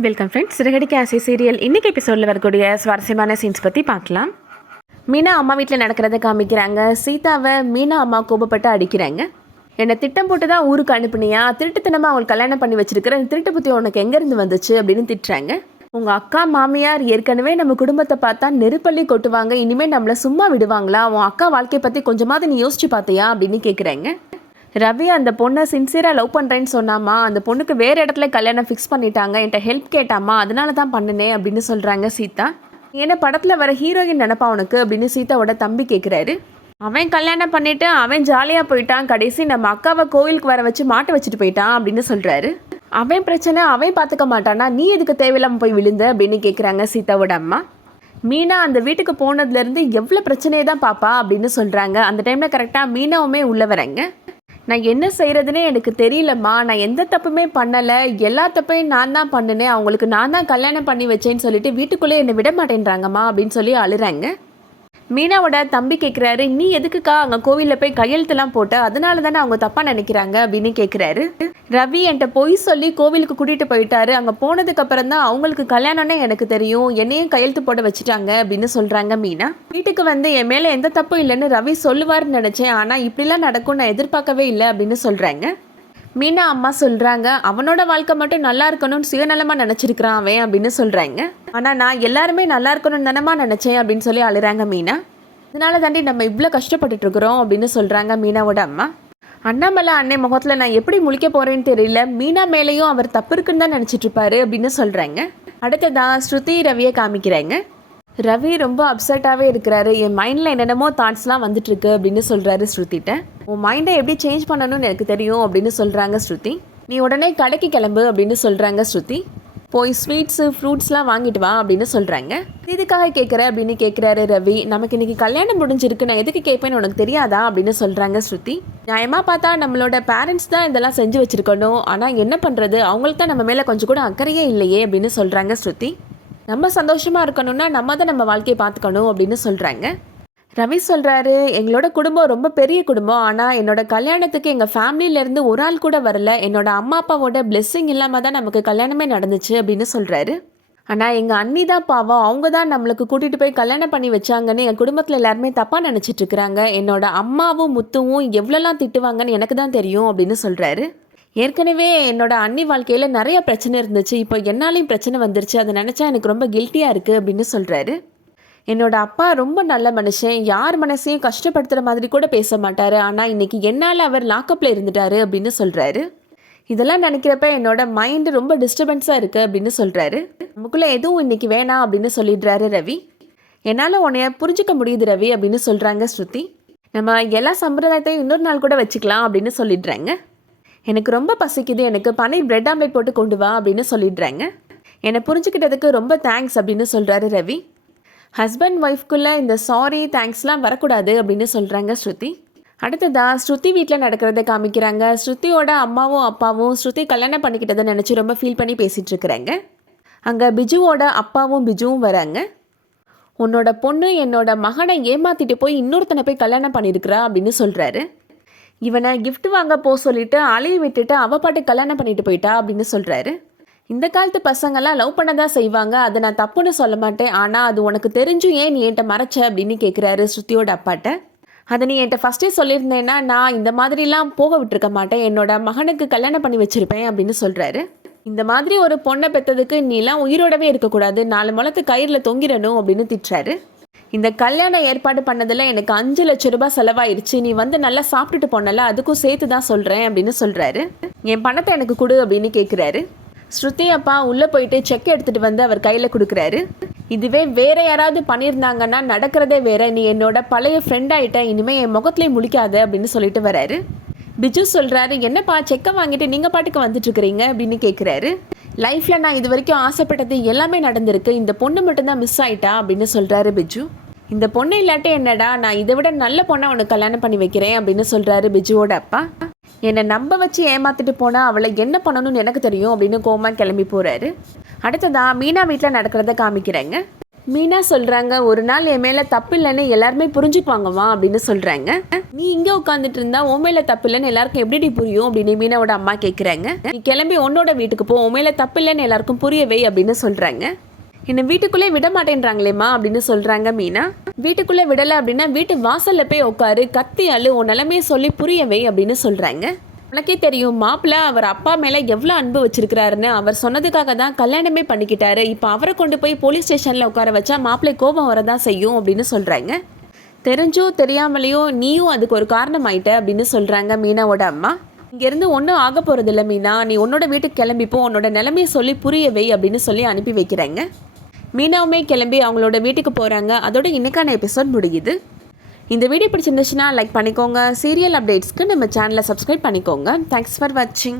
Welcome friends. சிறகடி கேசி serial இன்றைக்கி எபிசோடில் வரக்கூடிய சுவாரஸ்யமான சீன்ஸ் பற்றி பார்க்கலாம். மீனா அம்மா வீட்டில் நடக்கிறத காமிக்கிறாங்க. சீதாவை மீனா அம்மா கோபப்பட்டு அடிக்கிறாங்க. என்னை திட்டம் போட்டு தான் ஊருக்கு அனுப்புனியா, திருட்டுத்தனமாக அவங்களுக்கு கல்யாணம் பண்ணி வச்சிருக்கிற இந்த திருட்டு புத்தி உனக்கு எங்கேருந்து வந்துச்சு அப்படின்னு திட்டுறாங்க. உங்கள் அக்கா மாமியார் ஏற்கனவே நம்ம குடும்பத்தை பார்த்தா நெருப்பள்ளி கொட்டுவாங்க, இனிமேல் நம்மளை சும்மா விடுவாங்களா, உன் அக்கா வாழ்க்கையை பற்றி கொஞ்சமாவது நீ யோசிச்சு பார்த்தியா அப்படின்னு கேட்குறாங்க. ரவி அந்த பொண்ணை சின்சியராக லவ் பண்ணுறேன்னு சொன்னாமா, அந்த பொண்ணுக்கு வேறு இடத்துல கல்யாணம் ஃபிக்ஸ் பண்ணிட்டாங்க, என்கிட்ட ஹெல்ப் கேட்டாமா, அதனால தான் பண்ணினேன் அப்படின்னு சொல்கிறாங்க சீதா. ஏன்னா படத்தில் வர ஹீரோயின் நினப்பா உனக்கு அப்படின்னு சீதாவோட தம்பி கேட்குறாரு. அவன் கல்யாணம் பண்ணிவிட்டு அவன் ஜாலியாக போயிட்டான், கடைசி நம்ம அக்காவை கோவிலுக்கு வர வச்சு மாட்ட வச்சுட்டு போயிட்டான் அப்படின்னு சொல்கிறாரு. அவன் பிரச்சனை அவன் பார்த்துக்க மாட்டானா, நீ எதுக்கு தேவையில்லாமல் போய் விழுந்த அப்படின்னு கேட்குறாங்க சீதாவோட அம்மா. மீனா அந்த வீட்டுக்கு போனதுலேருந்து எவ்வளோ பிரச்சனையை தான் பாப்பா அப்படின்னு சொல்கிறாங்க. அந்த டைமில் கரெக்டாக மீனாவுமே உள்ளே வராங்க. நான் என்ன செய்கிறதுனே எனக்கு தெரியலம்மா, நான் எந்த தப்புமே பண்ணலை, எல்லா தப்பையும் நான் தான் பண்ணினேன், அவங்களுக்கு நான் தான் கல்யாணம் பண்ணி வச்சேன்னு சொல்லிட்டு வீட்டுக்குள்ளே என்னை விட மாட்டேன்றாங்கம்மா அப்படின்னு சொல்லி அழுறாங்க. மீனாவோட தம்பி கேட்குறாரு, நீ எதுக்குக்கா அங்கே கோவிலில் போய் கையெழுத்துலாம் போட்ட, அதனால தானே அவங்க தப்பாக நினைக்கிறாங்க அப்படின்னு கேட்குறாரு. ரவி என்கிட்ட பொய் சொல்லி கோவிலுக்கு கூட்டிகிட்டு போயிட்டாரு, அங்கே போனதுக்கப்புறம் தான் அவங்களுக்கு கல்யாணம்னே எனக்கு தெரியும், என்னையும் கையெழுத்து போட வச்சுட்டாங்க அப்படின்னு சொல்கிறாங்க மீனா. வீட்டுக்கு வந்து என் மேலே எந்த தப்பும் இல்லைன்னு ரவி சொல்லுவார்னு நினச்சேன், ஆனால் இப்படிலாம் நடக்கும் நான் எதிர்பார்க்கவே இல்லை அப்படின்னு சொல்கிறாங்க. மீனா அம்மா சொல்கிறாங்க, அவனோட வாழ்க்கை மட்டும் நல்லா இருக்கணும்னு சுயநலமாக நினச்சிருக்கிறான் அவன் அப்படின்னு சொல்கிறாங்க. ஆனால் நான் எல்லாருமே நல்லா இருக்கணும்னு தானமா நினச்சேன் அப்படின்னு சொல்லி அழுறாங்க மீனா. அதனால தாண்டி நம்ம இவ்வளோ கஷ்டப்பட்டுட்டு இருக்கிறோம் அப்படின்னு சொல்கிறாங்க மீனாவோட அம்மா. அண்ணாமலை அன்னை முகத்தில் நான் எப்படி முழிக்க போகிறேன்னு தெரியல, மீனா மேலேயும் அவர் தப்பு இருக்குன்னு தான் நினச்சிட்டு இருப்பாரு அப்படின்னு சொல்கிறாங்க. அடுத்ததான் ஸ்ருதி ரவியை காமிக்கிறாங்க. ரவி ரொம்ப அப்செட்டாகவே இருக்கிறாரு. என் மைண்டில் என்னென்னமோ தாட்ஸ்லாம் வந்துட்டுருக்கு அப்படின்னு சொல்கிறாரு ஸ்ருதிட்ட. உன் மைண்டை எப்படி சேஞ்ச் பண்ணணும்னு எனக்கு தெரியும் அப்படின்னு சொல்கிறாங்க ஸ்ருதி. நீ உடனே கடைக்கு கிளம்பு அப்படின்னு சொல்கிறாங்க ஸ்ருதி. போய் ஸ்வீட்ஸு ஃப்ரூட்ஸ்லாம் வாங்கிட்டு வா அப்படின்னு சொல்கிறாங்க. இதுக்காக கேட்குற அப்படின்னு கேட்குறாரு ரவி. நமக்கு இன்றைக்கி கல்யாணம் முடிஞ்சிருக்கு, நான் எதுக்கு கேட்பேன்னு உனக்கு தெரியாதா அப்படின்னு சொல்கிறாங்க ஸ்ருதி. நியாயமாக பார்த்தா நம்மளோட பேரண்ட்ஸ் தான் இதெல்லாம் செஞ்சு வச்சுருக்கணும், ஆனால் என்ன பண்ணுறது, அவங்களுக்கு தான் நம்ம மேலே கொஞ்சம் கூட அக்கறையே இல்லையே அப்படின்னு சொல்கிறாங்க ஸ்ருதி. நம்ம சந்தோஷமாக இருக்கணும்னா நம்ம தான் நம்ம வாழ்க்கையை பார்த்துக்கணும் அப்படின்னு சொல்கிறாங்க. ரவி சொல்கிறாரு, எங்களோட குடும்பம் ரொம்ப பெரிய குடும்பம், ஆனால் என்னோட கல்யாணத்துக்கு எங்கள் ஃபேமிலியிலேருந்து ஒரு ஆள் கூட வரல, என்னோட அம்மா அப்பாவோட பிளெஸ்ஸிங் இல்லாமல் தான் நமக்கு கல்யாணமே நடந்துச்சு அப்படின்னு சொல்கிறாரு. ஆனால் எங்கள் அண்ணி தான் பாவம், அவங்க தான் நம்மளுக்கு கூட்டிகிட்டு போய் கல்யாணம் பண்ணி வச்சாங்கன்னு எங்கள் குடும்பத்தில் எல்லாருமே தப்பாக நினச்சிட்டு இருக்கிறாங்க, என்னோட அம்மாவும் முத்துவும் எவ்வளோலாம் திட்டுவாங்கன்னு எனக்கு தான் தெரியும் அப்படின்னு சொல்கிறாரு. ஏற்கனவே என்னோட அண்ணி வாழ்க்கையில் நிறைய பிரச்சனை இருந்துச்சு, இப்போ என்னாலையும் பிரச்சனை வந்துருச்சு, அதை நினச்சா எனக்கு ரொம்ப கில்ட்டியாக இருக்குது அப்படின்னு சொல்கிறாரு. என்னோட அப்பா ரொம்ப நல்ல மனுஷன், யார் மனசையும் கஷ்டப்படுத்துகிற மாதிரி கூட பேச மாட்டார், ஆனால் இன்றைக்கி என்னால் அவர் லாக்கப்பில் இருந்துட்டாரு அப்படின்னு சொல்கிறாரு. இதெல்லாம் நினைக்கிறப்ப என்னோட மைண்டு ரொம்ப டிஸ்டர்பன்ஸாக இருக்குது அப்படின்னு சொல்கிறாரு. நமக்குள்ளே எதுவும் இன்றைக்கி வேணாம் அப்படின்னு சொல்லிடுறாரு ரவி. என்னால் உன்னைய புரிஞ்சிக்க முடியுது ரவி அப்படின்னு சொல்கிறாங்க ஸ்ருதி. நம்ம எல்லா சம்பிரதாயத்தையும் இன்னொரு நாள் கூட வச்சுக்கலாம் அப்படின்னு சொல்லிடுறாங்க. எனக்கு ரொம்ப பசிக்குது, எனக்கு பன்னீர் பிரெட் ஆம்லேட் போட்டு கொண்டு வா அப்படின்னு சொல்லிடுறாங்க. என்னை புரிஞ்சுக்கிட்டதுக்கு ரொம்ப தேங்க்ஸ் அப்படின்னு சொல்கிறாரு ரவி. ஹஸ்பண்ட் ஒய்ஃப்குள்ளே இந்த சாரி தேங்க்ஸ்லாம் வரக்கூடாது அப்படின்னு சொல்கிறாங்க ஸ்ருதி. அடுத்ததாக ஸ்ருதி வீட்டில் நடக்கிறத காமிக்கிறாங்க. ஸ்ருதியோட அம்மாவும் அப்பாவும் ஸ்ருதி கல்யாணம் பண்ணிக்கிட்டதை நினச்சி ரொம்ப ஃபீல் பண்ணி பேசிகிட்டு இருக்கிறாங்க. அங்கே பிஜுவோட அப்பாவும் பிஜுவும் வராங்க. உன்னோட பொண்ணு என்னோட மகனை ஏமாற்றிட்டு போய் இன்னொருத்தனை போய் கல்யாணம் பண்ணியிருக்கிறா அப்படின்னு சொல்கிறாரு. இவனை கிஃப்ட் வாங்க போக சொல்லிட்டு அழிய விட்டுட்டு அவ பாட்டு கல்யாணம் பண்ணிட்டு போயிட்டா அப்படின்னு சொல்கிறாரு. இந்த காலத்து பசங்கள்லாம் லவ் பண்ண தான் செய்வாங்க, அதை நான் தப்புன்னு சொல்ல மாட்டேன், ஆனால் அது உனக்கு தெரிஞ்சும் ஏன் நீ என்கிட்ட மறைச்ச அப்படின்னு கேட்குறாரு ஸ்ருதியோட அப்பாட்ட. அதை நீ என்கிட்ட ஃபஸ்ட்டே சொல்லியிருந்தேன்னா நான் இந்த மாதிரிலாம் போக விட்டுருக்க மாட்டேன், என்னோட மகனுக்கு கல்யாணம் பண்ணி வச்சுருப்பேன் அப்படின்னு சொல்கிறாரு. இந்த மாதிரி ஒரு பொண்ணை பெற்றதுக்கு நீலாம் உயிரோடவே இருக்கக்கூடாது, 4 முழத்து கயிறில் தொங்கிடணும் அப்படின்னு திட்டுறாரு. இந்த கல்யாணம் ஏற்பாடு பண்ணதில் எனக்கு 5 லட்சம் ரூபாய் செலவாயிருச்சு, நீ வந்து நல்லா சாப்பிட்டுட்டு போனல, அதுக்கும் சேர்த்து தான் சொல்கிறேன் அப்படின்னு சொல்கிறாரு. என் பணத்தை எனக்கு கொடு அப்படின்னு கேட்குறாரு. ஸ்ருதி அப்பா உள்ளே போயிட்டு செக் எடுத்துகிட்டு வந்து அவர் கையில் கொடுக்குறாரு. இதுவே வேற யாராவது பண்ணியிருந்தாங்கன்னா நடக்கிறதே வேற, நீ என்னோட பழைய ஃப்ரெண்ட் ஆகிட்ட, இனிமேல் என் முகத்துலேயே முழிக்காத அப்படின்னு சொல்லிட்டு வராரு. பிஜு சொல்கிறாரு, என்னப்பா செக்கை வாங்கிட்டு நீங்கள் பாட்டுக்கு வந்துட்டுருக்கிறீங்க அப்படின்னு கேட்குறாரு. லைஃப்பில் நான் இது வரைக்கும் ஆசைப்பட்டது எல்லாமே நடந்திருக்கு, இந்த பொண்ணு மட்டும்தான் மிஸ் ஆகிட்டா அப்படின்னு சொல்கிறாரு பிஜு. இந்த பொண்ணு இல்லாட்டி என்னடா, நான் இதை விட நல்ல பொண்ணை உனக்கு கல்யாணம் பண்ணி வைக்கிறேன் அப்படின்னு சொல்கிறாரு பிஜுவோட அப்பா. என்னை நம்ப வச்சு ஏமாற்றிட்டு போனால் அவளை என்ன பண்ணணும்னு எனக்கு தெரியும் அப்படின்னு கோமா கிளம்பி போகிறாரு. அடுத்ததான் மீனா வீட்டில் நடக்கிறத காமிக்கிறாங்க. மீனா சொல்கிறாங்க, ஒரு நாள் என் மேலே தப்பு இல்லைன்னு எல்லாருமே புரிஞ்சுப்பாங்கம்மா அப்படின்னு சொல்கிறாங்க. நீ இங்கே உட்காந்துட்டு இருந்தா உன் மேலே தப்பு இல்லைன்னு எல்லாருக்கும் எப்படி புரியும் அப்படின்னு மீனாவோட அம்மா கேட்குறாங்க. நீ கிளம்பி உன்னோட வீட்டுக்கு போ, உன் மேலே தப்பு இல்லைன்னு எல்லாருக்கும் புரியவை அப்படின்னு சொல்கிறாங்க. என்னை வீட்டுக்குள்ளே விட மாட்டேன்றாங்களேம்மா அப்படின்னு சொல்கிறாங்க மீனா. வீட்டுக்குள்ளே விடலை அப்படின்னா வீட்டு வாசலில் போய் உட்காரு, கத்தி அழு, உன் நிலைமையை சொல்லி புரியவை அப்படின்னு சொல்கிறாங்க. உனக்கே தெரியும் மாப்பிள்ளை அவர் அப்பா மேலே எவ்வளோ அன்பு வச்சிருக்கிறாருன்னு, அவர் சொன்னதுக்காக தான் கல்யாணமே பண்ணிக்கிட்டாரு. இப்போ அவரை கொண்டு போய் போலீஸ் ஸ்டேஷனில் உட்கார வச்சா மாப்பிள்ளை கோபம் வரதான் செய்யும் அப்படின்னு சொல்கிறாங்க. தெரிஞ்சோ தெரியாமலையோ நீயும் அதுக்கு ஒரு காரணம் ஆயிட்ட அப்படின்னு சொல்கிறாங்க மீனாவோட அம்மா. இங்கேருந்து ஒன்றும் ஆக போகிறதில்ல மீனா, நீ உன்னோட வீட்டுக்கு கிளம்பிப்போ, உன்னோட நிலைமையை சொல்லி புரியவை அப்படின்னு சொல்லி அனுப்பி வைக்கிறாங்க. மீனாவுமே கிளம்பி அவங்களோட வீட்டுக்கு போகிறாங்க. அதோட இன்னைக்கான எபிசோட் முடியுது. இந்த வீடியோ பிடிச்சிருந்துச்சுன்னா லைக் பண்ணிக்கோங்க. சீரியல் அப்டேட்ஸ்க்கு நம்ம சேனலை சப்ஸ்கிரைப் பண்ணிக்கோங்க. தேங்க்ஸ் ஃபார் வாட்சிங்.